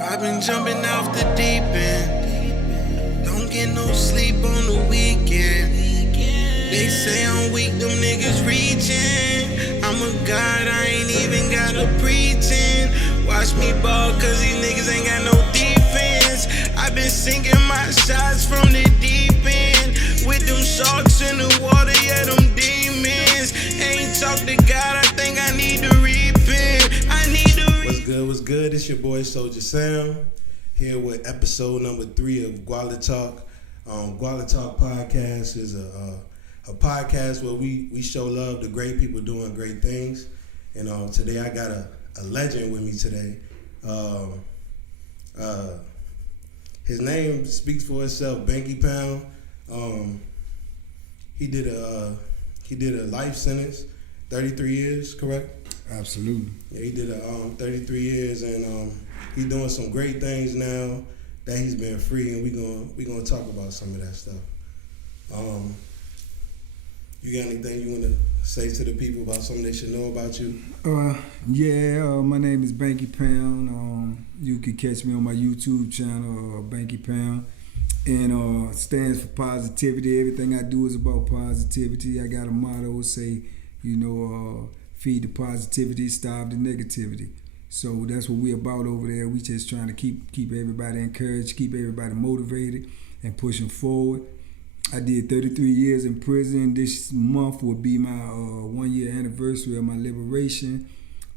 I've been jumping off the deep end. Don't get no sleep on the weekend. They say I'm weak, them niggas reaching. I'm a god, I ain't even gotta pretend. Watch me ball, cause these niggas ain't got no defense. I've been sinking my shots from the deep end. With them sharks in the water, yeah, them demons. Ain't talk to God, I think I need to repent. What's good? It's your boy Souja Sam here with episode number 3 of Gualla Talk. Gualla Talk Podcast is a podcast where we show love to great people doing great things. And today I got a legend with me today. His name speaks for itself, Banky Pound. He did a life sentence, 33 years, correct? Absolutely. Yeah, he did 33 years, and he's doing some great things now that he's been free, and we gonna talk about some of that stuff. You got anything you want to say to the people about something they should know about you? My name is Banky Pound. You can catch me on my YouTube channel, Banky Pound, and stands for positivity. Everything I do is about positivity. I got a motto, say, feed the positivity, starve the negativity. So that's what we're about over there. We just trying to keep everybody encouraged, keep everybody motivated, and pushing forward. I did 33 years in prison. This month would be my 1-year anniversary of my liberation.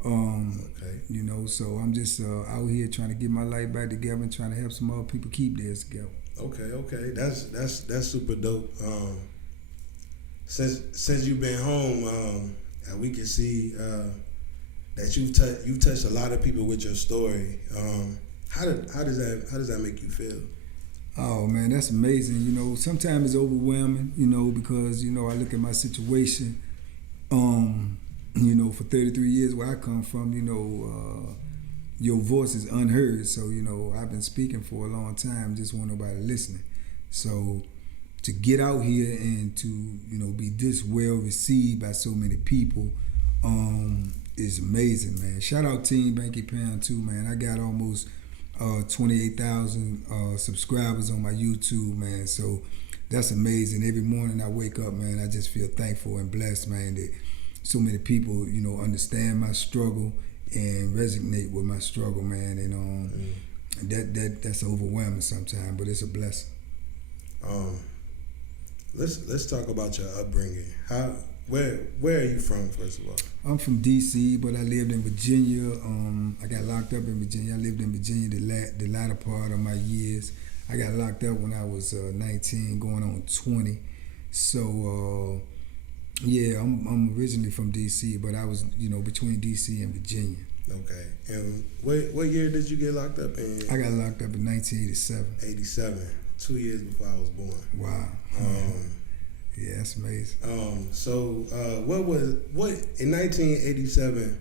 So I'm just out here trying to get my life back together and trying to help some other people keep theirs together. Okay. That's super dope. Since you've been home, we can see that you've touched a lot of people with your story. How does that make you feel? Oh man, that's amazing. Sometimes it's overwhelming. Because I look at my situation. For 33 years where I come from, your voice is unheard. So I've been speaking for a long time. Just want nobody listening. So to get out here and to be this well received by so many people is amazing, man. Shout out Team Banky Pound too, man. I got almost 28,000 subscribers on my YouTube, man. So that's amazing. Every morning I wake up, man, I just feel thankful and blessed, man, that so many people understand my struggle and resonate with my struggle, man. And that's overwhelming sometimes, but it's a blessing. Let's talk about your upbringing. Where are you from, first of all? I'm from D.C., but I lived in Virginia. I got locked up in Virginia. I lived in Virginia the latter part of my years. I got locked up when I was 19, going on 20. So, I'm originally from D.C., but I was, between D.C. and Virginia. Okay. And what year did you get locked up in? I got locked up in 1987. 87. 2 years before I was born. Wow. Yeah, that's amazing. What in 1987?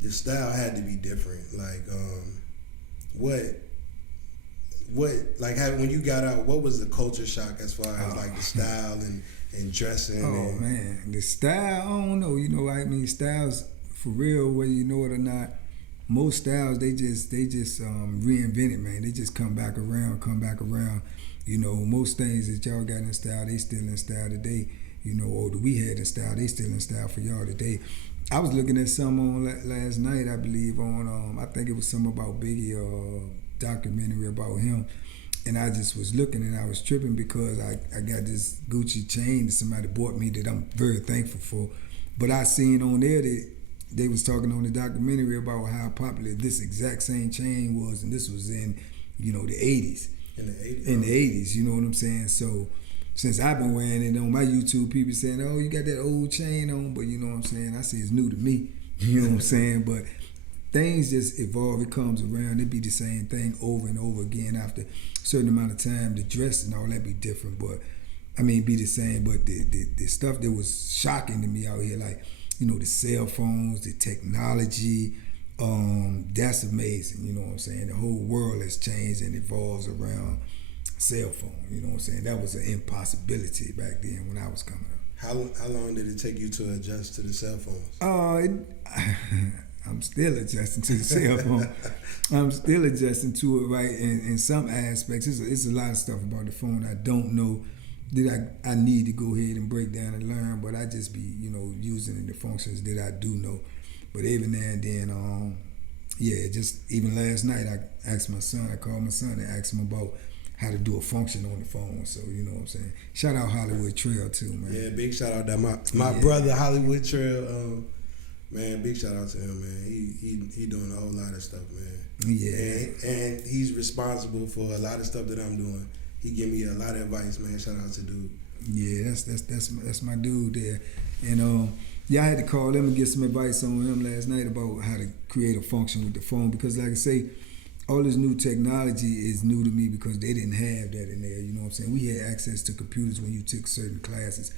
Your style had to be different. Like, when you got out, what was the culture shock as far as the style and dressing? Man, the style, I don't know. Styles for real, whether you know it or not. Most styles they just reinvent it, man. They just come back around. Most things that y'all got in style, they still in style today. Or that we had in style, they still in style for y'all today. I was looking at some on last night, I believe, on I think it was something about Biggie, documentary about him. And I just was looking and I was tripping because I got this Gucci chain that somebody bought me that I'm very thankful for. But I seen on there that they was talking on the documentary about how popular this exact same chain was, and this was in, the 80s. In the 80s, you know what I'm saying? So since I've been wearing it on my YouTube, people saying, oh, you got that old chain on, but you know what I'm saying? I say it's new to me, you know what I'm saying? But things just evolve, it comes around, it be the same thing over and over again after a certain amount of time. The dress and all that be different, be the same, but the stuff that was shocking to me out here, like, the cell phones, the technology, that's amazing, you know what I'm saying? The whole world has changed and evolves around cell phone, you know what I'm saying? That was an impossibility back then when I was coming up. How long did it take you to adjust to the cell phones? I'm still adjusting to the cell phone. I'm still adjusting to it, right? In some aspects, it's a lot of stuff about the phone I don't know that I need to go ahead and break down and learn, but I just be, using the functions that I do know. But every now and then, just even last night, I called my son and asked him about how to do a function on the phone. So, you know what I'm saying? Shout out Hollywood Trail too, man. Yeah, big shout out to my brother Hollywood Trail. Man, big shout out to him, man. He doing a whole lot of stuff, man. Yeah. And he's responsible for a lot of stuff that I'm doing. He give me a lot of advice, man. Shout out to dude. Yeah, that's my dude there. And I had to call him and get some advice on him last night about how to create a function with the phone, because like I say, all this new technology is new to me because they didn't have that in there. You know what I'm saying? We had access to computers when you took certain classes,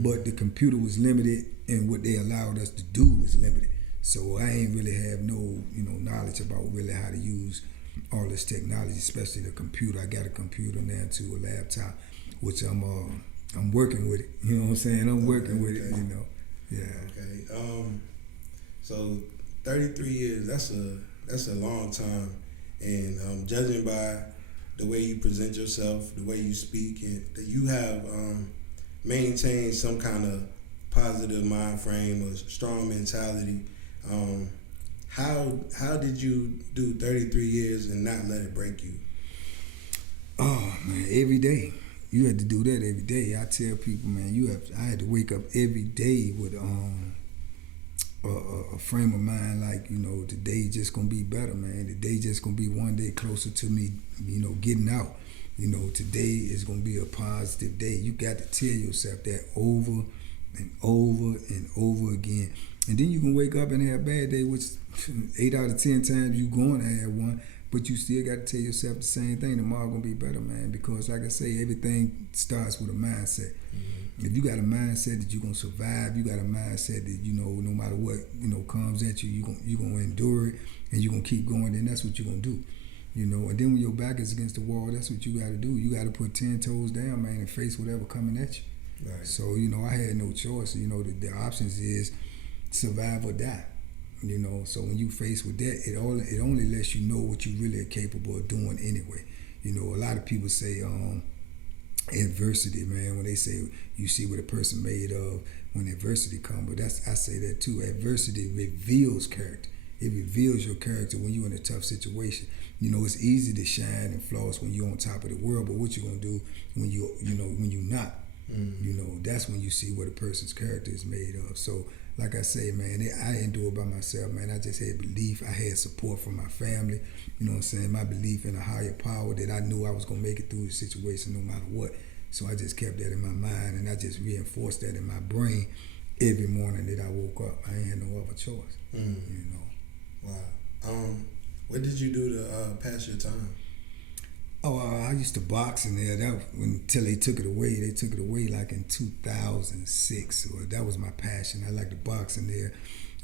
but the computer was limited and what they allowed us to do was limited. So I ain't really have no, knowledge about really how to use all this technology, especially the computer. I got a computer now too, a laptop, which I'm working with it. You know what I'm saying? I'm working with it, Yeah. Okay. So 33 years, that's a long time. And judging by the way you present yourself, the way you speak, and that you have maintained some kind of positive mind frame or strong mentality, how did you do 33 years and not let it break you? Oh man, every day. You had to do that every day. I tell people, man, I had to wake up every day with a frame of mind like, today just gonna be better, man. Today just gonna be one day closer to me, getting out. Today is gonna be a positive day. You got to tell yourself that over and over and over again. And then you can wake up and have a bad day, which 8 out of 10 times you going to have one, but you still got to tell yourself the same thing. Tomorrow gonna be better, man, because like I say, everything starts with a mindset. Mm-hmm. If you got a mindset that you're gonna survive, you got a mindset that no matter what comes at you, you gonna endure it and you're gonna keep going. Then that's what you're gonna do. And then when your back is against the wall, that's what you got to do. You got to put 10 toes down, man, and face whatever coming at you. Right. So I had no choice. The options is survive or die. So when you face with that, it only lets you know what you really are capable of doing anyway. A lot of people say adversity, man, when they say you see what a person made of when adversity comes, but I say that too. Adversity reveals character. It reveals your character when you're in a tough situation. It's easy to shine and floss when you're on top of the world, but what you gonna do when when you're not? Mm-hmm. That's when you see what a person's character is made of. So, like I say, man, I didn't do it by myself, man. I just had belief. I had support from my family. You know what I'm saying? My belief in a higher power that I knew I was gonna make it through the situation no matter what. So I just kept that in my mind, and I just reinforced that in my brain every morning that I woke up. I ain't had no other choice. Mm. Wow. What did you do to pass your time? Oh, I used to box in there. Until they took it away. They took it away like in 2006. So that was my passion. I like to box in there.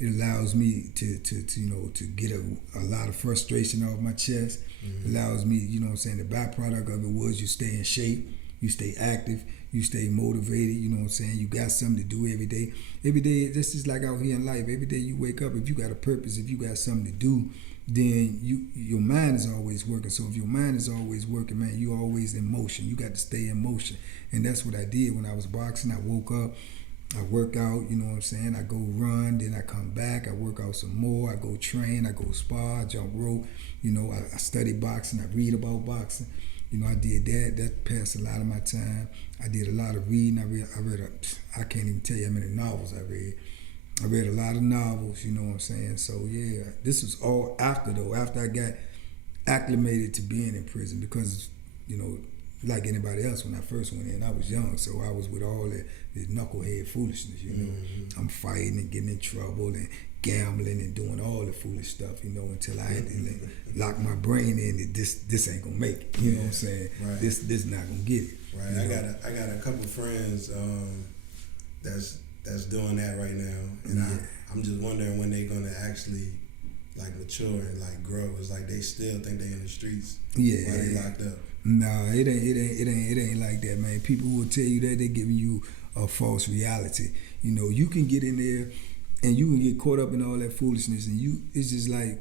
It allows me to get a lot of frustration off my chest. Mm-hmm. It allows me, the byproduct of it was you stay in shape, you stay active, you stay motivated. You got something to do every day. Every day, this is like out here in life. Every day you wake up, if you got a purpose, if you got something to do, then your mind is always working. So if your mind is always working, man, you're always in motion. You got to stay in motion. And that's what I did when I was boxing. I woke up, I work out, I go run, then I come back, I work out some more, I go train, I go spar, I jump rope, I study boxing, I read about boxing. I did that. That passed a lot of my time. I did a lot of reading. I can't even tell you how many novels I read. I read a lot of novels, you know what I'm saying? So, yeah, this was all after I got acclimated to being in prison because, like anybody else, when I first went in, I was young, so I was with all the knucklehead foolishness, Mm-hmm. I'm fighting and getting in trouble and gambling and doing all the foolish stuff, until I had to lock my brain in that this ain't gonna make it, you know what I'm saying? Right. This not gonna get it. Right. I got a couple friends that's doing that right now, and I'm just wondering when they're gonna actually mature and grow. It's like they still think they in the streets. Yeah. While they locked up. No, it ain't like that, man. People will tell you that they're giving you a false reality. You can get in there and you can get caught up in all that foolishness, and it's just like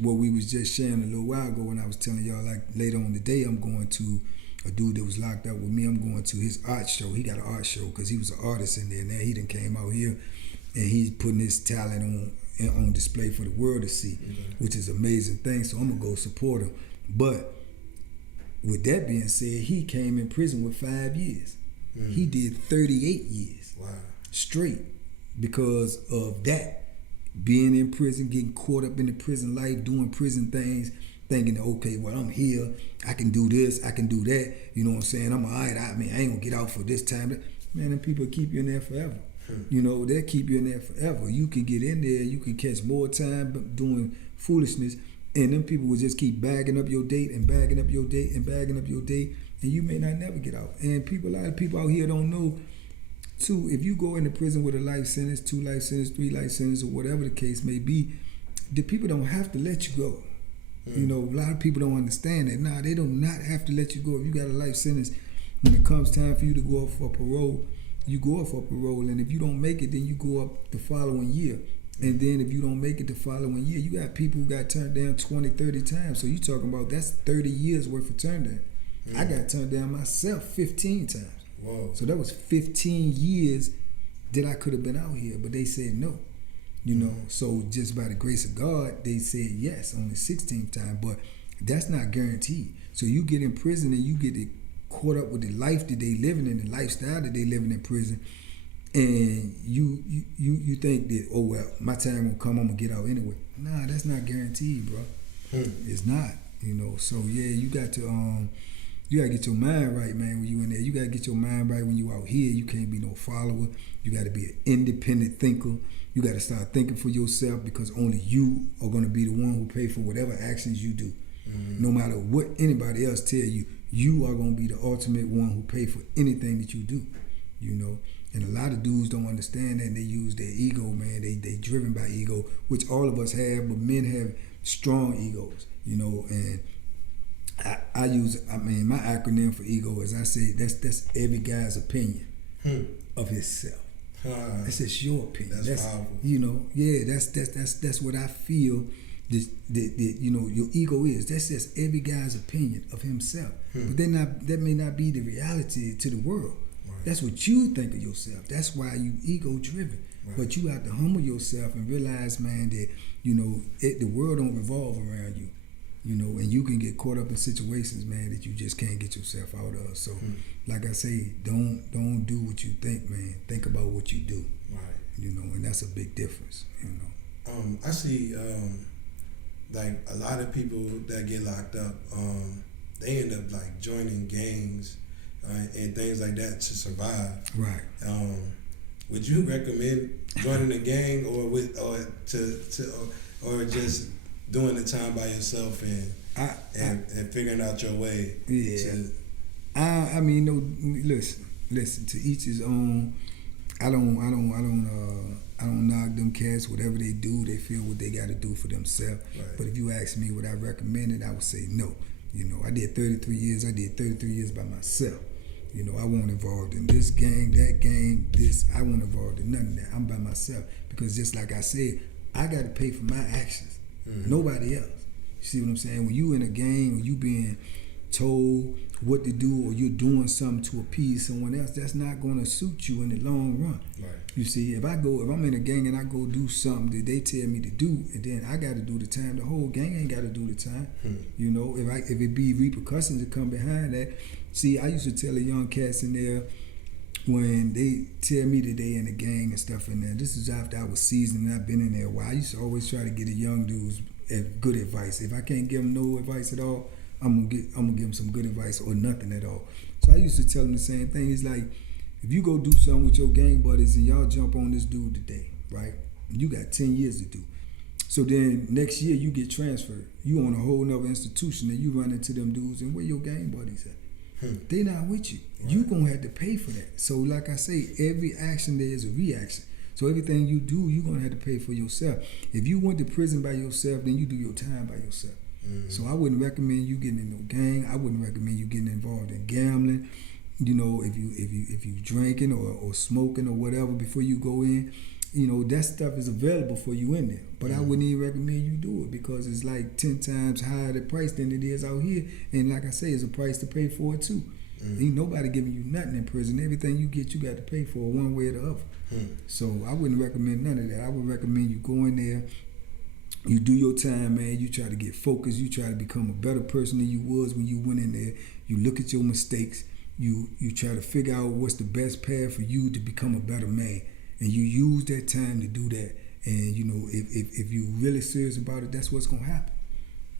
what we was just sharing a little while ago when I was telling y'all, like, later on today I'm going to a dude that was locked up with me. I'm going to his art show. He got an art show because he was an artist in there. Now he done came out here and he's putting his talent on display for the world to see, which is an amazing thing. So I'm gonna go support him. But with that being said, he came in prison with 5 years. He did 38 years straight because of that. Being in prison, getting caught up in the prison life, doing prison things, thinking, okay, well, I'm here, I can do this, I can do that, you know what I'm saying? I'm all right, I ain't gonna get out for this time. Man, them people keep you in there forever. You know, they'll keep you in there forever. You can get in there, you can catch more time doing foolishness, and them people will just keep bagging up your date and bagging up your date and bagging up your date, and you may not never get out. And a lot of people out here don't know, too, if you go into prison with a life sentence, 2 life sentences, 3 life sentences, or whatever the case may be, the people don't have to let you go. You know, a lot of people don't understand that. Nah, they do not have to let you go. If you got a life sentence, when it comes time for you to go up for parole, you go up for parole. And if you don't make it, then you go up the following year. And then if you don't make it the following year, you got people who got turned down 20, 30 times. So you talking about that's 30 years worth of turn down. I got turned down myself 15 times. Whoa. So that was 15 years that I could have been out here, but they said no. You know, so just by the grace of God, they said yes on the 16th time, but that's not guaranteed. So you get in prison and you get caught up with the life that they living in, the lifestyle that they living in prison, and you think that, oh well, my time will come, I'm gonna get out anyway. Nah, that's not guaranteed, bro. It's not. You know, so yeah, you got to get your mind right, man, when you in there. You gotta get your mind right when you out here. You can't be no follower. You gotta be an independent thinker. You got to start thinking for yourself, because only you are going to be the one who pay for whatever actions you do. No matter what anybody else tell you, you are going to be the ultimate one who pay for anything that you do. You know, and a lot of dudes don't understand that, and they use their ego, man. They driven by ego, which all of us have, but men have strong egos. You know, and I mean, my acronym for ego, as I say, that's every guy's opinion of himself. That's just your opinion. That's powerful. You know, yeah, that's what I feel that you know, your ego is. That's just every guy's opinion of himself. But that may not be the reality to the world. Right. That's what you think of yourself. That's why you ego driven. Right. But you have to humble yourself and realize, man, that, you know, the world don't revolve around you. You know, and you can get caught up in situations, man, that you just can't get yourself out of. So, like I say, don't do what you think, man. Think about what you do. Right. You know, and that's a big difference. You know. I see, like a lot of people that get locked up, they end up like joining gangs and things like that to survive. Right. Would you recommend joining a gang, or just doing the time by yourself and figuring out your way? Yeah. I mean, no. Listen. To each his own. I don't knock them cats. Whatever they do, they feel what they got to do for themselves. Right. But if you ask me would I recommend it, I would say no. You know, I did 33 years. I did 33 years by myself. You know, I wasn't involved in this gang, that gang, this. I wasn't involved in none of that. I'm by myself, because just like I said, I got to pay for my actions. Nobody else. You see what I'm saying? When you in a gang, or you being told what to do, or you're doing something to appease someone else, that's not going to suit you in the long run. Right. You see, if I'm in a gang and I go do something that they tell me to do, and then I got to do the time, the whole gang ain't got to do the time. You know, if it be repercussions that come behind that. See, I used to tell the young cats in there, when they tell me that they in the gang and stuff in there, this is after I was seasoned and I've been in there a while. I used to always try to get the young dudes good advice. If I can't give them no advice at all, I'm gonna give them some good advice, or nothing at all. So I used to tell them the same thing. It's like, if you go do something with your gang buddies and y'all jump on this dude today, right? You got 10 years to do. So then next year you get transferred. You on a whole nother institution, and you run into them dudes, and where your gang buddies at? They not with you. Right. You gonna have to pay for that. So like I say, every action there is a reaction. So everything you do, you're gonna have to pay for yourself. If you went to prison by yourself, then you do your time by yourself. So I wouldn't recommend you getting in no gang. I wouldn't recommend you getting involved in gambling. You know, if you drinking or smoking or whatever before you go in, that stuff is available for you in there. But I wouldn't even recommend you do it because it's like 10 times higher the price than it is out here. And like I say, it's a price to pay for it too. Ain't nobody giving you nothing in prison. Everything you get, you got to pay for one way or the other. So I wouldn't recommend none of that. I would recommend you go in there, you do your time, man. You try to get focused. You try to become a better person than you was when you went in there. You look at your mistakes. You try to figure out what's the best path for you to become a better man. And you use that time to do that. And, if you're really serious about it, that's what's going to happen.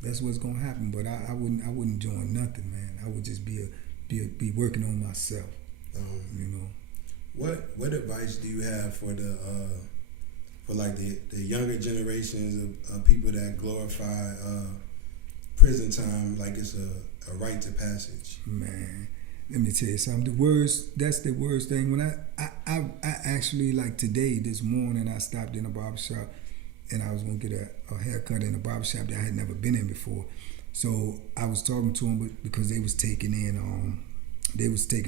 That's what's going to happen. But I wouldn't join nothing, man. I would just be working on myself, What advice do you have for the younger generations of people that glorify prison time like it's a rite of passage? Man, let me tell you something. That's the worst thing. When I actually, like today, this morning, I stopped in a barbershop and I was going to get a haircut in a barbershop that I had never been in before. So I was talking to them because they was taking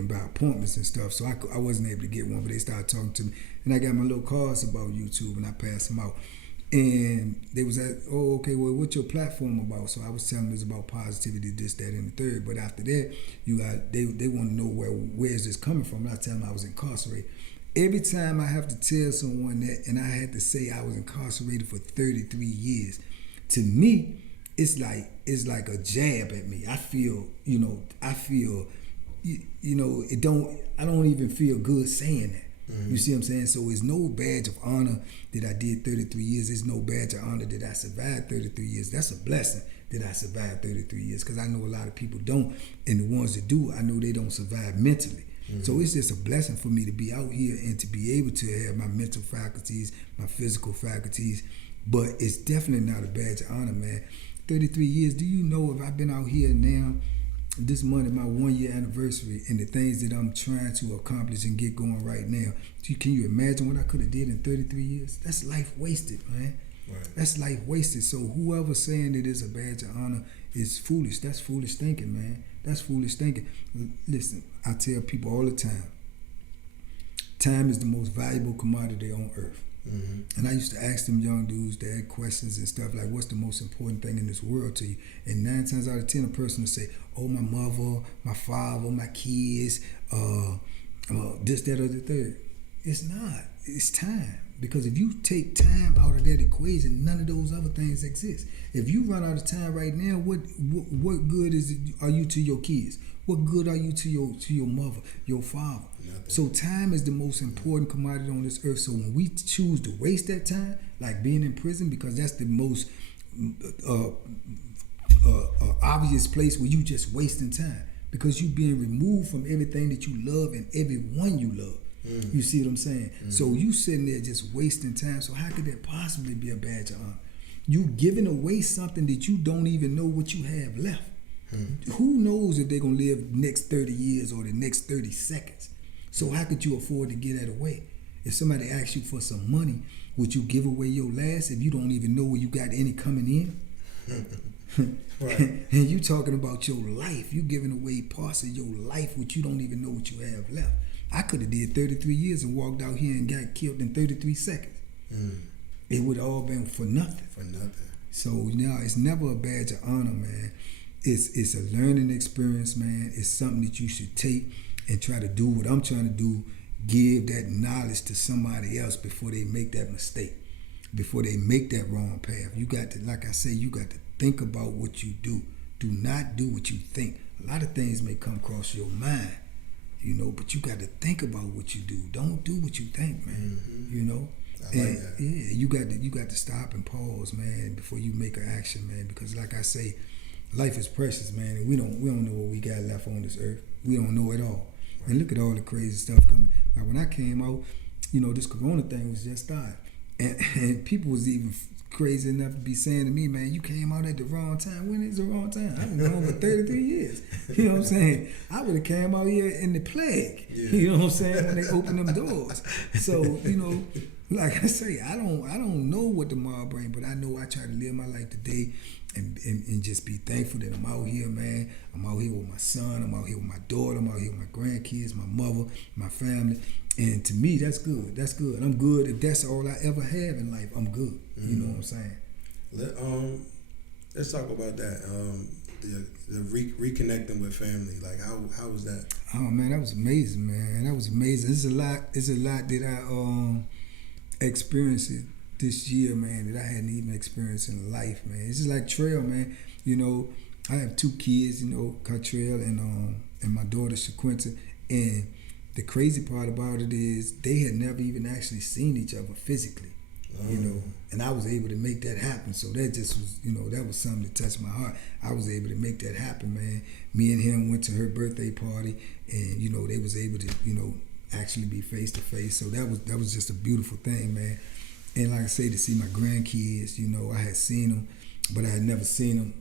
by appointments and stuff. So I wasn't able to get one, but they started talking to me. And I got my little cards about YouTube and I passed them out. And they was like, oh, okay, well, what's your platform about? So I was telling them it's about positivity, this, that, and the third. But after that, they want to know where is this coming from. And I tell them I was incarcerated. Every time I have to tell someone that, and I had to say I was incarcerated for 33 years, to me, it's like a jab at me. I don't even feel good saying that. You see what I'm saying? So it's no badge of honor that I did 33 years. It's no badge of honor that I survived 33 years. That's a blessing that I survived 33 years because I know a lot of people don't. And the ones that do, I know they don't survive mentally. So it's just a blessing for me to be out here and to be able to have my mental faculties, my physical faculties. But it's definitely not a badge of honor, man. 33 years, do you know if I've been out here now, this month is my 1-year anniversary, and the things that I'm trying to accomplish and get going right now. Can you imagine what I could have did in 33 years? That's life wasted, man. Right. That's life wasted. So whoever's saying it is a badge of honor is foolish. That's foolish thinking, man. That's foolish thinking. Listen, I tell people all the time, time is the most valuable commodity on earth. And I used to ask them young dudes that had questions and stuff like, what's the most important thing in this world to you? And 9 times out of 10, a person will say, oh, my mother, my father, my kids, this, that, or the third. It's not. It's time. Because if you take time out of that equation, none of those other things exist. If you run out of time right now, what good are you to your kids? What good are you to your mother, your father? Nothing. So time is the most important commodity on this earth. So when we choose to waste that time, like being in prison, because that's the most obvious place where you just wasting time, because you being removed from everything that you love and everyone you love. You see what I'm saying? So you sitting there just wasting time. So how could that possibly be a badge of honor? You giving away something that you don't even know what you have left. Who knows if they're going to live the next 30 years or the next 30 seconds? So how could you afford to get that away? If somebody asks you for some money, would you give away your last if you don't even know where you got any coming in? Right. And you talking about your life. You giving away parts of your life which you don't even know what you have left. I could have did 33 years and walked out here and got killed in 33 seconds. It would have all been for nothing. For nothing. So now it's never a badge of honor, man. It's a learning experience, man. It's something that you should take and try to do what I'm trying to do. Give that knowledge to somebody else before they make that mistake, before they make that wrong path. You got to, like I say, you got to think about what you do. Do not do what you think. A lot of things may come across your mind, but you got to think about what you do. Don't do what you think, man. I like that. Yeah, you got to stop and pause, man, before you make an action, man. Because like I say, life is precious, man, and we don't know what we got left on this earth. We don't know it all. Right. And look at all the crazy stuff coming. Now, when I came out, this corona thing was just started, and people was even crazy enough to be saying to me, man, you came out at the wrong time. When is the wrong time? I've been gone for 33 years. You know what I'm saying? I would have came out here in the plague. Yeah. You know what I'm saying? When they opened them doors. So, Like I say, I don't know what tomorrow brings, but I know I try to live my life today and just be thankful that I'm out here, man. I'm out here with my son, I'm out here with my daughter, I'm out here with my grandkids, my mother, my family. And to me, that's good. That's good. I'm good. If that's all I ever have in life, I'm good. You know what I'm saying? Let's talk about that. The reconnecting with family. Like how was that? Oh man, that was amazing, man. That was amazing. It's a lot that I experienced this year, man, that I hadn't even experienced in life, man. It's just like Trail, man. You know, I have 2 kids, you know, Trail and my daughter Shaquinta. And the crazy part about it is they had never even actually seen each other physically. You know, and I was able to make that happen. So that just was, you know, that was something that touched my heart. I was able to make that happen, man. Me and him went to her birthday party, and you know, they was able to, you know, actually be face to face. So that was just a beautiful thing, man. And like I say, to see my grandkids, you know, I had seen them, but I had never seen them,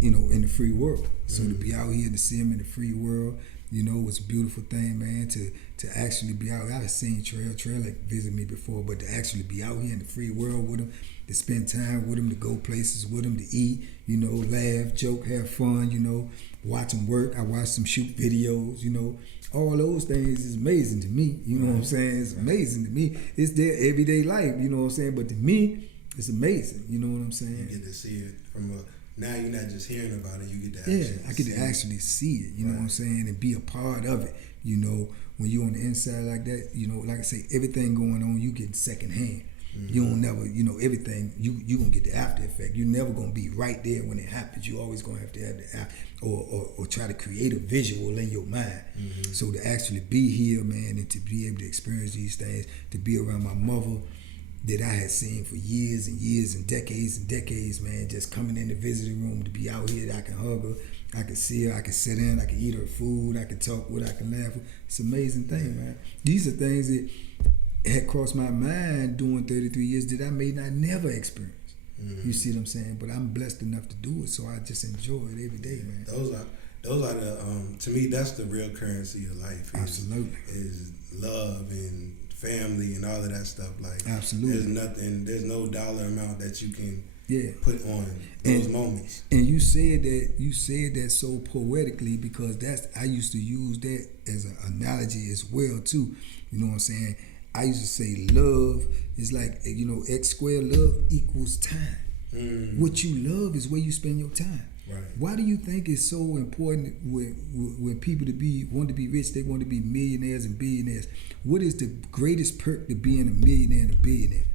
you know, in the free world. So to be out here and to see them in the free world, you know, it was a beautiful thing, man, to actually be out. I had seen Trail like visit me before, but to actually be out here in the free world with them, to spend time with them, to go places with them, to eat, you know, laugh, joke, have fun, you know, watch them work. I watched them shoot videos, you know. All those things is amazing to me, you know what I'm saying? It's amazing to me. It's their everyday life, you know what I'm saying? But to me, it's amazing, you know what I'm saying? You get to see it from now you're not just hearing about it, you get to actually I get to actually see it, you know what I'm saying, and be a part of it. You know, when you're on the inside like that, you know, like I say, everything going on, you get secondhand. You don't never, you know, everything, you gonna get the after effect. You're never gonna be right there when it happens. You always gonna have to have the after, or try to create a visual in your mind. So to actually be here, man, and to be able to experience these things, to be around my mother that I had seen for years and years and decades, man, just coming in the visiting room, to be out here, that I can hug her, I can see her, I can sit in, I can eat her food, I can talk with her, I can laugh with her. It's an amazing thing, man. These are things that had crossed my mind doing 33 years that I may not never experience. You see what I'm saying? But I'm blessed enough to do it, so I just enjoy it every day, man. Those are the to me, that's the real currency of life. Absolutely. Is love and family and all of that stuff. Like, absolutely, there's no dollar amount that you can put on those moments. And you said that so poetically, because I used to use that as an analogy as well too. You know what I'm saying? I used to say love is like, you know, X squared, love equals time. What you love is where you spend your time. Right. Why do you think it's so important when people want to be rich, they want to be millionaires and billionaires? What is the greatest perk to being a millionaire and a billionaire?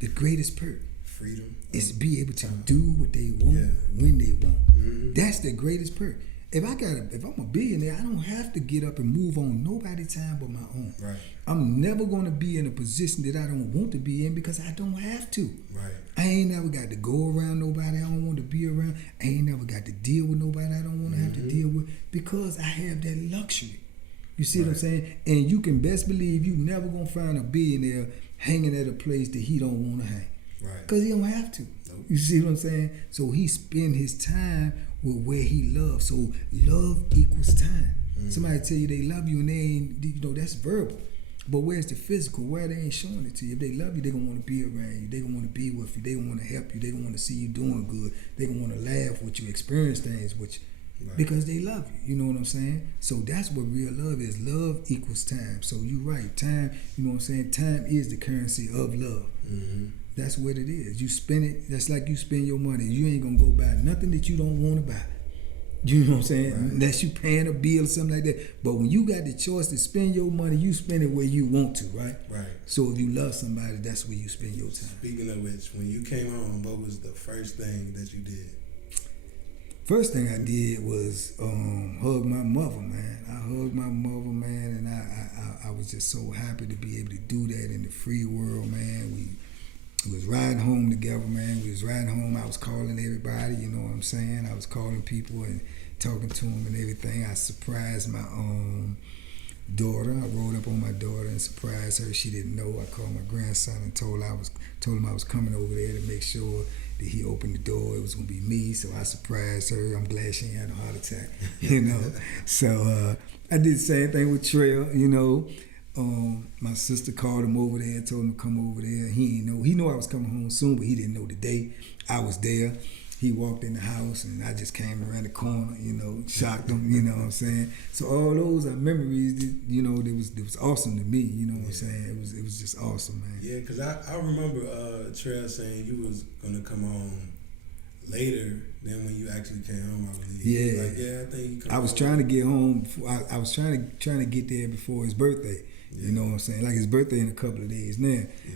The greatest perk. Freedom. Is to be able to do what they want when they want. That's the greatest perk. If I'm a billionaire, I don't have to get up and move on nobody's time but my own. Right. I'm never gonna be in a position that I don't want to be in because I don't have to. Right. I ain't never got to go around nobody I don't want to be around. I ain't never got to deal with nobody I don't want to have to deal with because I have that luxury. You see what I'm saying? And you can best believe you never gonna find a billionaire hanging at a place that he don't want to hang. Right. Because he don't have to. Nope. You see what I'm saying? So he spend his time with where he loves. So love equals time. Somebody tell you they love you and they ain't, you know, that's verbal. But where's the physical? Where they ain't showing it to you? If they love you, they gonna want to be around you. They gonna want to be with you. They gonna want to help you. They gonna want to see you doing good. They gonna want to laugh with you, experience things with you. Right. Because they love you. You know what I'm saying? So that's what real love is. Love equals time. So you right. Time, you know what I'm saying? Time is the currency of love. That's what it is. You spend it, that's like you spend your money. You ain't gonna go buy nothing that you don't want to buy. You know what I'm saying? Right. Unless you paying a bill or something like that. But when you got the choice to spend your money, you spend it where you want to, right? Right. So if you love somebody, that's where you spend your time. Speaking of which, when you came home, what was the first thing that you did? First thing I did was hug my mother, man. I hugged my mother, man, and I was just so happy to be able to do that in the free world, man. We was riding home together, man. We was riding home. I was calling everybody, you know what I'm saying? I was calling people and talking to them and everything. I surprised my daughter. I rode up on my daughter and surprised her. She didn't know. I called my grandson and told him I was coming over there to make sure that he opened the door. It was gonna be me, so I surprised her. I'm glad she ain't had a heart attack, you know. So I did the same thing with Trail, you know. My sister called him over there and told him to come over there. He didn't know. He knew I was coming home soon, but he didn't know the day. I was there. He walked in the house, and I just came around the corner, shocked him, you know what I'm saying? So all those are memories that, it was awesome to me, you know what I'm saying? It was just awesome, man. Yeah, because I remember Trell saying you was going to come home later than when you actually came home, I believe. Yeah. I think you come I was home. trying to get home. I was trying to get there before his birthday. Yeah. You know what I'm saying? Like his birthday in a couple of days. Now,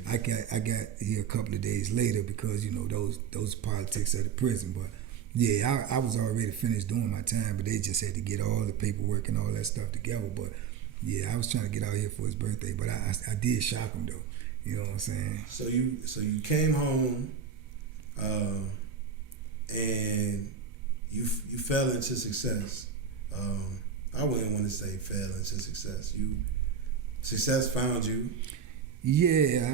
Yeah. I got here a couple of days later because, those politics of the prison. But yeah, I was already finished doing my time, but they just had to get all the paperwork and all that stuff together. But yeah, I was trying to get out here for his birthday, but I did shock him though. You know what I'm saying? So you came home, and you fell into success. I wouldn't want to say fell into success. Success found you. Yeah,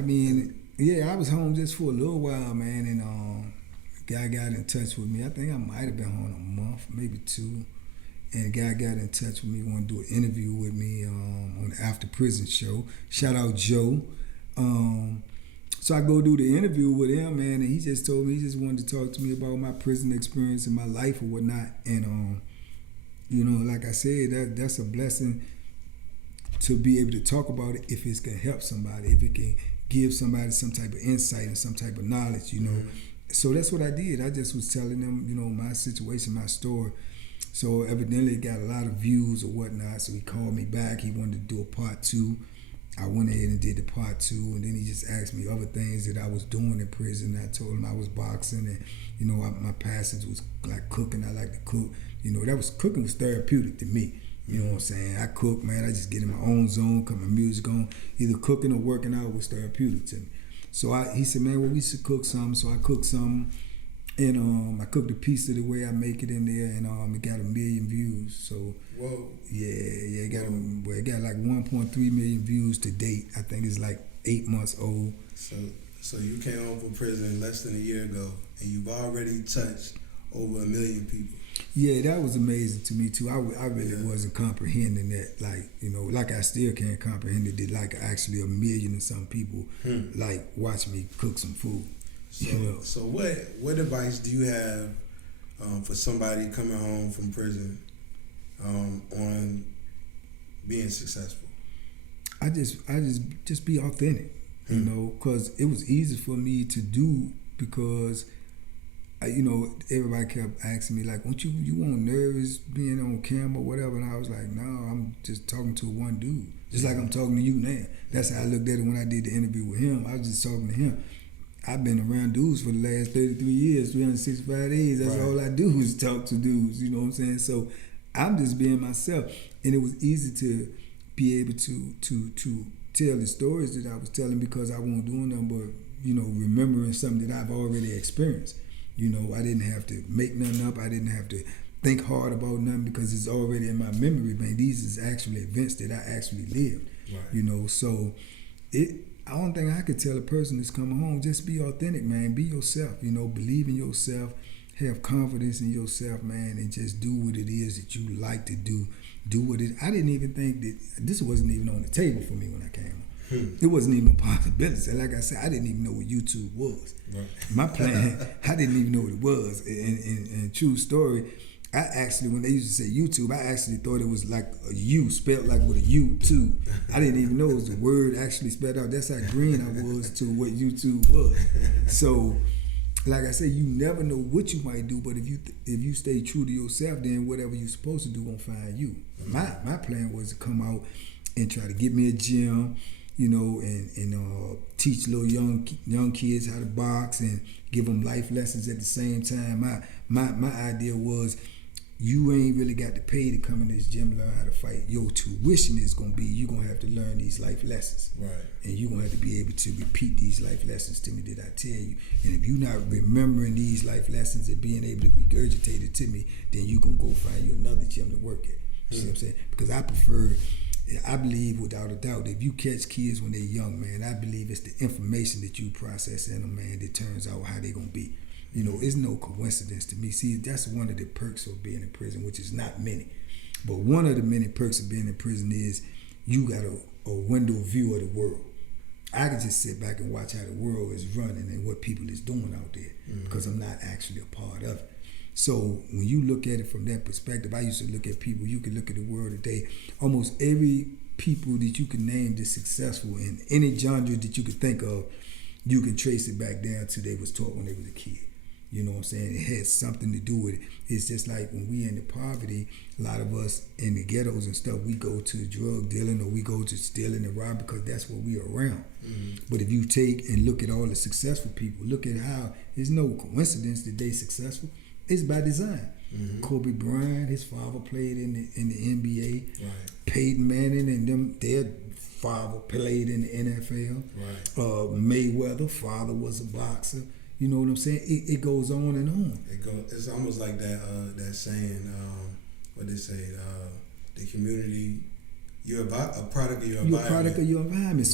I was home just for a little while, man, and a guy got in touch with me. I think I might have been home a month, maybe 2. And a guy got in touch with me, wanted to do an interview with me on the After Prison show. Shout out Joe. So I go do the interview with him, man, and he just told me he just wanted to talk to me about my prison experience and my life or whatnot. And like I said, that's a blessing to be able to talk about it if it can help somebody, if it can give somebody some type of insight and some type of knowledge, Mm-hmm. So that's what I did. I just was telling them, my situation, my story. So evidently it got a lot of views or whatnot. So he called me back. He wanted to do a part 2. I went ahead and did the part 2, and then he just asked me other things that I was doing in prison. I told him I was boxing, and my passions was like cooking. I like to cook. Cooking was therapeutic to me. You know what I'm saying? I cook, man. I just get in my own zone, cut my music on. Either cooking or working out was therapeutic to me. So he said, man, well, we should cook something. So I cooked something, and I cooked a piece of the way I make it in there, and it got 1 million views. So Whoa. Yeah, it got like 1.3 million views to date. I think it's like 8 months old. So you came home from prison less than a year ago, and you've already touched over 1 million people. Yeah, that was amazing to me too. I really wasn't comprehending that, like I still can't comprehend it. That like actually 1 million and some people like watch me cook some food. So what advice do you have for somebody coming home from prison on being successful? I just be authentic, because it was easy for me to do because. Everybody kept asking me like, "Won't you weren't nervous being on camera or whatever?" And I was like, "No, I'm just talking to one dude, just like I'm talking to you now." That's how I looked at it when I did the interview with him. I was just talking to him. I've been around dudes for the last 33 years, 365 days. That's all I do is talk to dudes. You know what I'm saying? So I'm just being myself, and it was easy to be able to tell the stories that I was telling because I wasn't doing them, but remembering something that I've already experienced. I didn't have to make nothing up. I didn't have to think hard about nothing because it's already in my memory, man. These is actually events that I actually lived. Right. So I don't think I could tell a person that's coming home, just be authentic, man. Be yourself, believe in yourself, have confidence in yourself, man, and just do what it is that you like to do. Do what it. I didn't even think that this wasn't even on the table for me when I came home. It wasn't even a possibility. Like I said, I didn't even know what YouTube was. Right. My plan, I didn't even know what it was. And true story, I actually, when they used to say YouTube, I actually thought it was like a U, spelled like with a U too. I didn't even know it was a word actually spelled out. That's how green I was to what YouTube was. So, like I said, you never know what you might do, but if you stay true to yourself, then whatever you're supposed to do gonna find you. My plan was to come out and try to get me a gym, and teach little young kids how to box and give them life lessons at the same time. My idea was, you ain't really got to pay to come in this gym and learn how to fight. Your tuition is gonna be you gonna have to learn these life lessons, right? And you gonna have to be able to repeat these life lessons to me that I tell you. And if you're not remembering these life lessons and being able to regurgitate it to me, then you gonna go find you another gym to work at. You see what I'm saying? Because I believe without a doubt, if you catch kids when they're young, man, I believe it's the information that you process in them, man, that turns out how they're going to be. It's no coincidence to me. See, that's one of the perks of being in prison, which is not many. But one of the many perks of being in prison is you got a window view of the world. I can just sit back and watch how the world is running and what people is doing out there because I'm not actually a part of it. So when you look at it from that perspective, I used to look at people, you can look at the world today, almost every people that you can name that's successful in any genre that you could think of, you can trace it back down to they was taught when they was a kid. You know what I'm saying? It had something to do with it. It's just like when we in the poverty, a lot of us in the ghettos and stuff, we go to drug dealing or we go to stealing and robbing because that's what we are around. But if you take and look at all the successful people, look at how there's no coincidence that they successful. It's by design. Kobe Bryant, his father played in the NBA. Right. Peyton Manning and them, their father played in the NFL. Right. Mayweather, father was a boxer. You know what I'm saying? It goes on and on. It's almost like that saying, what they say, the community, you're a product of your environment. You're a product of your environment.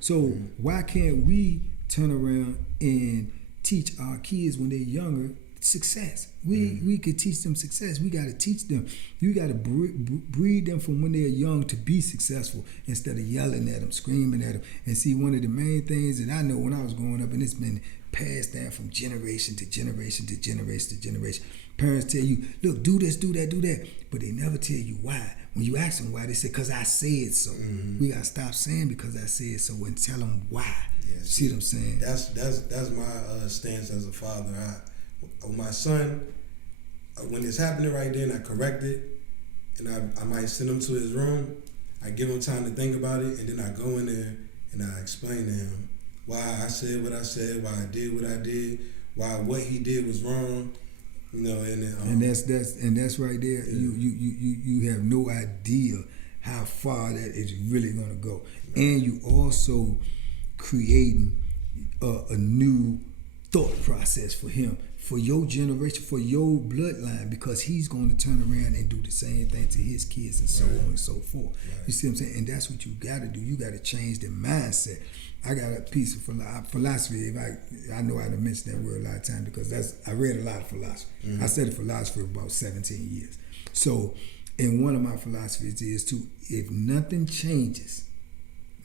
So why can't we turn around and teach our kids when they're younger success? We could teach them success. We got to teach them. You got to breed them from when they're young to be successful instead of yelling at them, screaming at them. And see, one of the main things that I know when I was growing up, and it's been passed down from generation to generation to generation to generation. Parents tell you, look, do this, do that, do that. But they never tell you why. When you ask them why, they say, because I said so. We got to stop saying because I said so and tell them why. Yeah, see what I'm saying? That's my stance as a father. My son, when it's happening right then, I correct it, and I might send him to his room. I give him time to think about it, and then I go in there and I explain to him why I said what I said, why I did what I did, why what he did was wrong, you know. And that's right there. Yeah. You have no idea how far that is really gonna go, and you also creating a new thought process for him, for your generation, for your bloodline, because he's going to turn around and do the same thing to his kids and so on and so forth. Right. You see what I'm saying? And that's what you got to do. You got to change the mindset. I got a piece of philosophy. I know I done mentioned that word a lot of times because I read a lot of philosophy. I studied philosophy for about 17 years. So, and one of my philosophies is if nothing changes,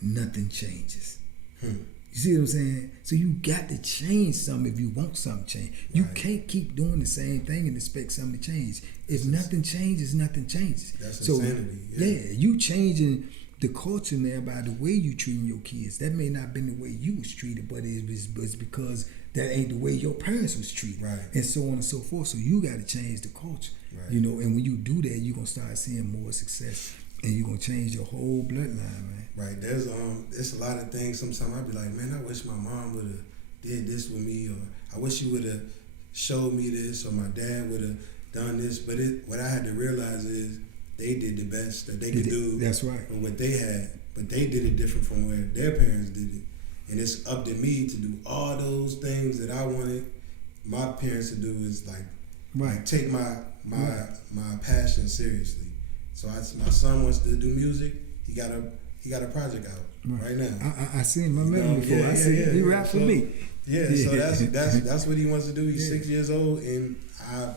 nothing changes. You see what I'm saying? So you got to change something if you want something to change. Right. You can't keep doing the same thing and expect something to change. If nothing changes, nothing changes. That's insanity. Yeah, you changing the culture now by the way you treating your kids. That may not have been the way you was treated, but it's because that ain't the way your parents was treated. Right. And so on and so forth. So you got to change the culture. Right. You know, and when you do that, you're going to start seeing more success. And you're going to change your whole bloodline, man. Right. There's a lot of things. Sometimes I'd be like, man, I wish my mom would have did this with me, or I wish she would have showed me this, or my dad would have done this. But what I had to realize is they did the best that they could do. That's right. With what they had. But they did it different from where their parents did it. And it's up to me to do all those things that I wanted my parents to do, is like take my passion seriously. So my son wants to do music. He got a project out right now. I seen my man before. I seen he rap for me. Yeah, so that's what he wants to do. He's 6 years old, and I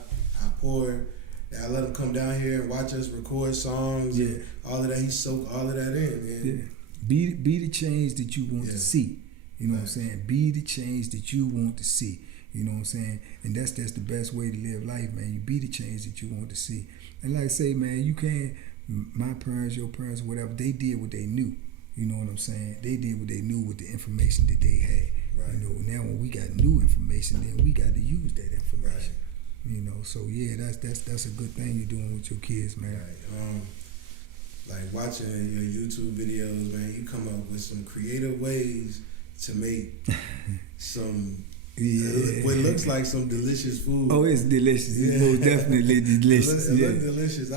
let him come down here and watch us record songs and all of that. He soaked all of that in, man. Yeah. Be the change that you want to see. You know what I'm saying? Be the change that you want to see. You know what I'm saying? And that's the best way to live life, man. You be the change that you want to see. And like I say, man, you can't, my parents, your parents, whatever, they did what they knew. You know what I'm saying? They did what they knew with the information that they had. Right. You know, now when we got new information, then we got to use that information. Right. You know, so yeah, that's a good thing you're doing with your kids, man. Right. Like watching your YouTube videos, man, you come up with some creative ways to make some what looks like some delicious food. Oh, it's delicious. It's most definitely delicious. It looks delicious.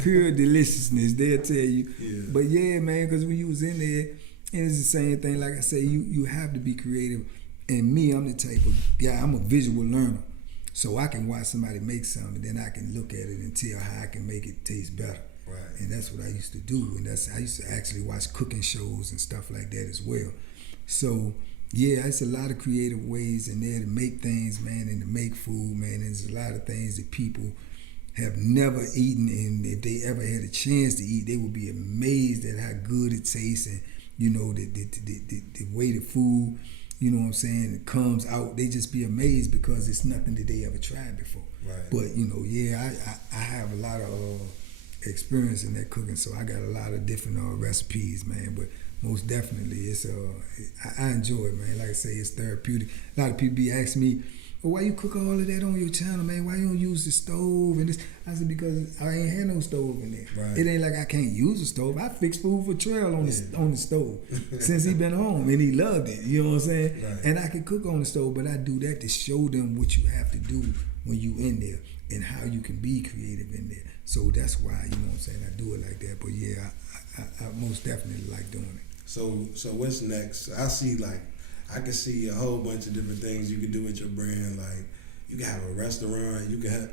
Pure deliciousness, they'll tell you. Yeah. But yeah, man, because when you was in there, and it's the same thing, like I say, you have to be creative. And me, I'm the type of guy, I'm a visual learner. So I can watch somebody make something, and then I can look at it and tell how I can make it taste better. Right. And that's what I used to do. And I used to actually watch cooking shows and stuff like that as well. So yeah, it's a lot of creative ways in there to make things, man, and to make food, man. And there's a lot of things that people have never eaten, and if they ever had a chance to eat, they would be amazed at how good it tastes, and you know the way the food, you know what I'm saying, it comes out. They just be amazed because it's nothing that they ever tried before. Right. But you know, yeah, I have a lot of experience in that cooking, so I got a lot of different recipes, man. But most definitely, it's I enjoy it, man. Like I say, it's therapeutic. A lot of people be asking me, well, why you cook all of that on your channel, man? Why you don't use the stove and this? I said, because I ain't had no stove in there. Right. It ain't like I can't use a stove. I fixed food for Trail on the stove since he been home, and he loved it. You know what I'm saying? Right. And I can cook on the stove, but I do that to show them what you have to do when you in there and how you can be creative in there. So that's why, you know what I'm saying, I do it like that. But yeah, I most definitely like doing it. So what's next? I can see a whole bunch of different things you can do with your brand. Like, you can have a restaurant. You can have,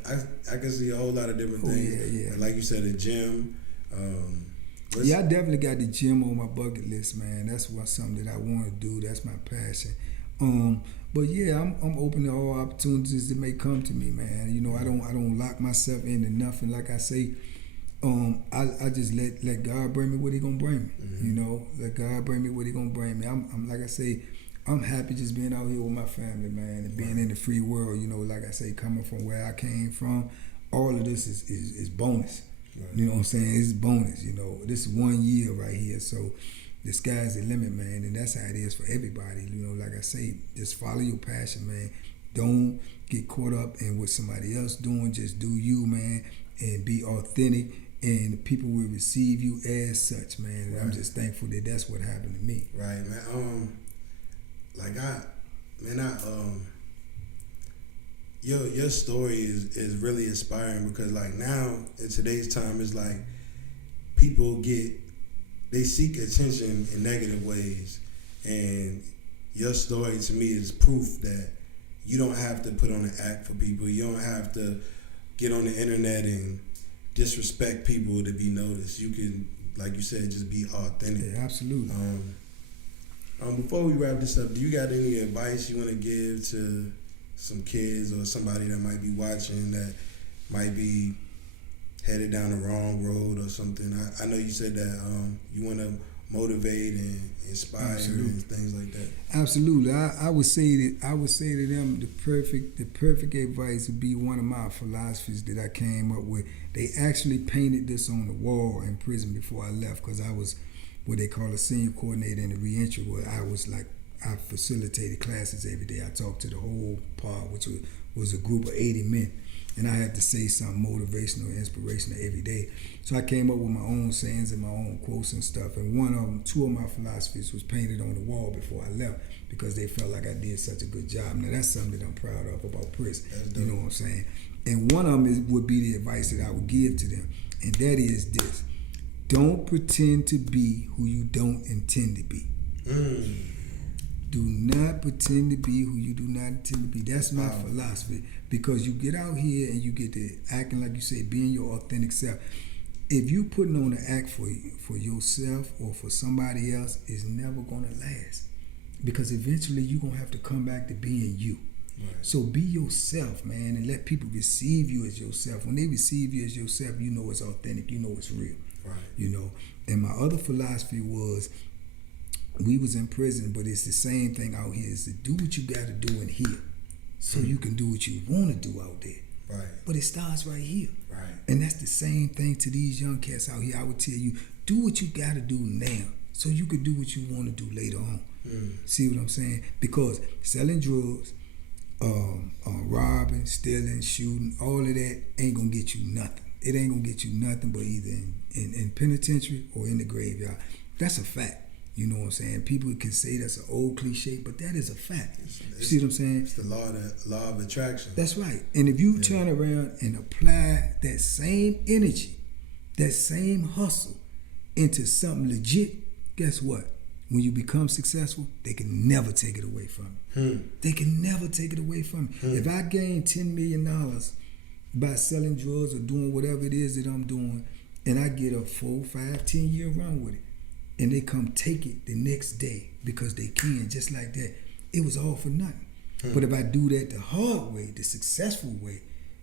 I can see a whole lot of different things. Yeah. Like you said, a gym. I definitely got the gym on my bucket list, man. That's something that I want to do. That's my passion. But yeah, I'm open to all opportunities that may come to me, man. You know, I don't lock myself into nothing. Like I say, I just let God bring me what He gonna bring me. Mm-hmm. You know, let God bring me what He gonna bring me. I'm like I say, I'm happy just being out here with my family, man, and being in the free world. You know, like I say, coming from where I came from, all of this is bonus. Right. You know what I'm saying? It's bonus. You know, this is 1 year right here, so the sky's the limit, man, and that's how it is for everybody. You know, like I say, just follow your passion, man. Don't get caught up in what somebody else doing. Just do you, man, and be authentic, and people will receive you as such, man. And right. I'm just thankful that that's what happened to me. Right, man. Your story is really inspiring, because like now in today's time, it's like people they seek attention in negative ways, and your story to me is proof that you don't have to put on an act for people. You don't have to get on the internet and disrespect people to be noticed. You can, like you said, just be authentic. Yeah, absolutely. Before we wrap this up, do you got any advice you want to give to some kids or somebody that might be watching that might be headed down the wrong road or something? I know you said that you want to motivate and inspire and things like that. Absolutely. I would say to them the perfect advice would be one of my philosophies that I came up with. They actually painted this on the wall in prison before I left, because I was what they call a senior coordinator in the reentry, where I facilitated classes every day. I talked to the whole pod, which was a group of 80 men, and I had to say something motivational, inspirational every day. So I came up with my own sayings and my own quotes and stuff. And two of my philosophies was painted on the wall before I left, because they felt like I did such a good job. Now that's something that I'm proud of about prison. You know what I'm saying? And one of them would be the advice that I would give to them, and that is this: don't pretend to be who you don't intend to be. Do not pretend to be who you do not intend to be. That's my philosophy. Because you get out here and you get to acting like you say, being your authentic self. If you putting on an act for yourself or for somebody else, it's never gonna last. Because eventually you're gonna have to come back to being you. Right. So be yourself, man, and let people receive you as yourself. When they receive you as yourself, you know it's authentic, you know it's real. Right. You know. And my other philosophy was, we was in prison, but it's the same thing out here, is to do what you gotta do in here, so you can do what you wanna do out there. Right. But it starts right here. Right. And that's the same thing to these young cats out here. I would tell you, do what you gotta do now, so you can do what you wanna do later on. See what I'm saying? Because selling drugs, robbing, stealing, shooting, all of that ain't gonna get you nothing. It ain't gonna get you nothing but either in penitentiary or in the graveyard. That's a fact. You know what I'm saying? People can say that's an old cliche, but that is a fact. See what I'm saying? It's the law of attraction. That's right. And if you turn around and apply that same energy, that same hustle into something legit, guess what? When you become successful, they can never take it away from you. They can never take it away from you. If I gain $10 million by selling drugs or doing whatever it is that I'm doing, and I get a 4, 5, 10 year run with it, and they come take it the next day because they can, just like that, it was all for nothing. But if I do that the hard way, the successful way,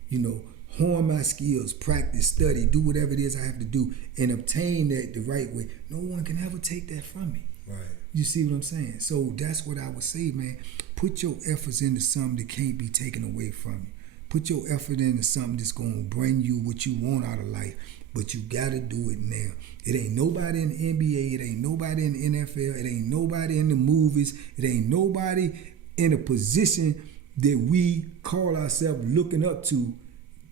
you know, hone my skills, practice, study, do whatever it is I have to do, and obtain that the right way. No one can ever take that from me. Right. You see what I'm saying? So that's what I would say, man. Put your efforts into something that can't be taken away from you. Put your effort into something that's going to bring you what you want out of life. But you got to do it now. It ain't nobody in the NBA. It ain't nobody in the NFL. It ain't nobody in the movies. It ain't nobody in a position that we call ourselves looking up to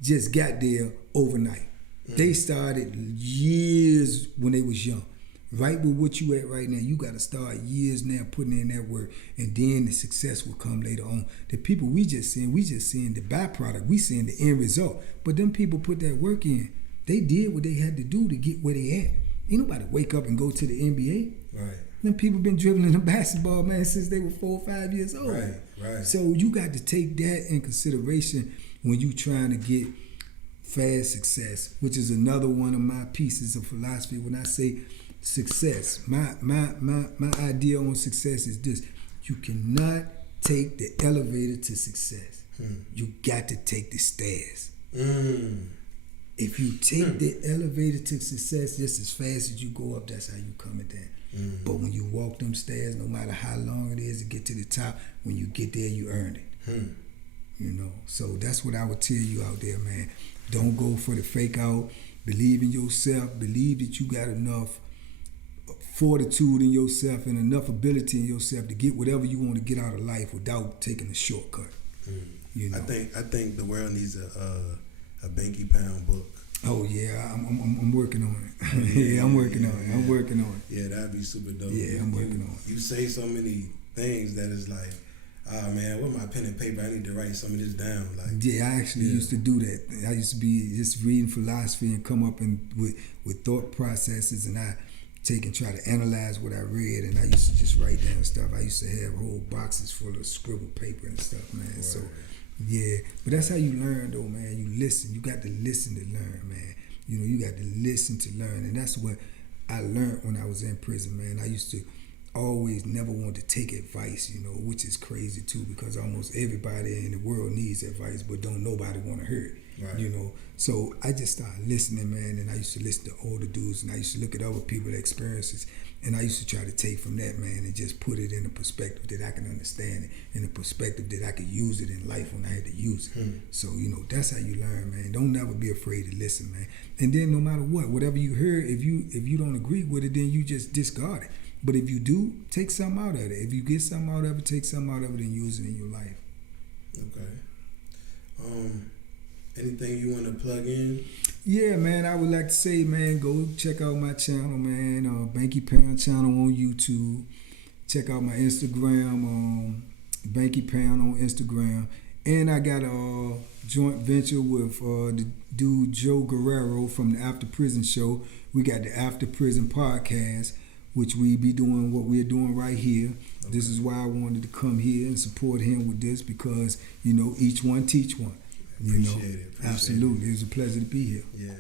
just got there overnight. They started years when they was young. Right with what you at right now, you got to start years now putting in that work, and then the success will come later on. The people we just seeing the byproduct. We seeing the end result. But them people put that work in. They did what they had to do to get where they at. Ain't nobody wake up and go to the NBA. Right. Them people been dribbling the basketball, man, since they were 4 or 5 years old. Right. So you got to take that in consideration when you trying to get fast success, which is another one of my pieces of philosophy. When I say success, my idea on success is this: you cannot take the elevator to success. You got to take the stairs. If you take the elevator to success just as fast as you go up, that's how you coming down. But when you walk them stairs, no matter how long it is to get to the top, when you get there, you earned it. You know, so that's what I would tell you out there, man. Don't go for the fake out. Believe in yourself. Believe that you got enough fortitude in yourself and enough ability in yourself to get whatever you want to get out of life without taking a shortcut. You know? I think the world needs a Banky Pound book. Oh yeah, I'm working on it. Yeah, I'm working on it. I'm working on it. Yeah, that'd be super dope. Yeah, I'm working on it. You say so many things that is like, man, with my pen and paper, I need to write some of this down. Like, yeah, I actually used to do that. I used to be just reading philosophy and come up with thought processes, and I take and try to analyze what I read, and I used to just write down stuff. I used to have whole boxes full of scribbled paper and stuff, man. Right. So, yeah, but that's how you learn, though, man. You listen. You got to listen to learn, man. You know, you got to listen to learn, and that's what I learned when I was in prison, man. I used to always never want to take advice, you know, which is crazy too, because almost everybody in the world needs advice, but don't nobody want to hear it. Right. You know, so I just started listening, man, and I used to listen to older dudes, and I used to look at other people's experiences, and I used to try to take from that, man, and just put it in a perspective that I can understand it, in a perspective that I could use it in life when I had to use it. So, you know, that's how you learn, man. Don't never be afraid to listen, man. And then no matter what, whatever you heard, if you don't agree with it, then you just discard it. But if you do, take something out of it. If you get something out of it, take something out of it and use it in your life. Okay. Anything you want to plug in? Yeah, man, I would like to say, man, go check out my channel, man. Banky Pound channel on YouTube. Check out my Instagram, Banky Pound on Instagram. And I got a joint venture with the dude Joe Guerrero from the After Prison Show. We got the After Prison Podcast, which we be doing what we're doing right here. Okay. This is why I wanted to come here and support him with this, because, you know, each one teach one. You know, Appreciate it. Absolutely. It was a pleasure to be here. Yeah.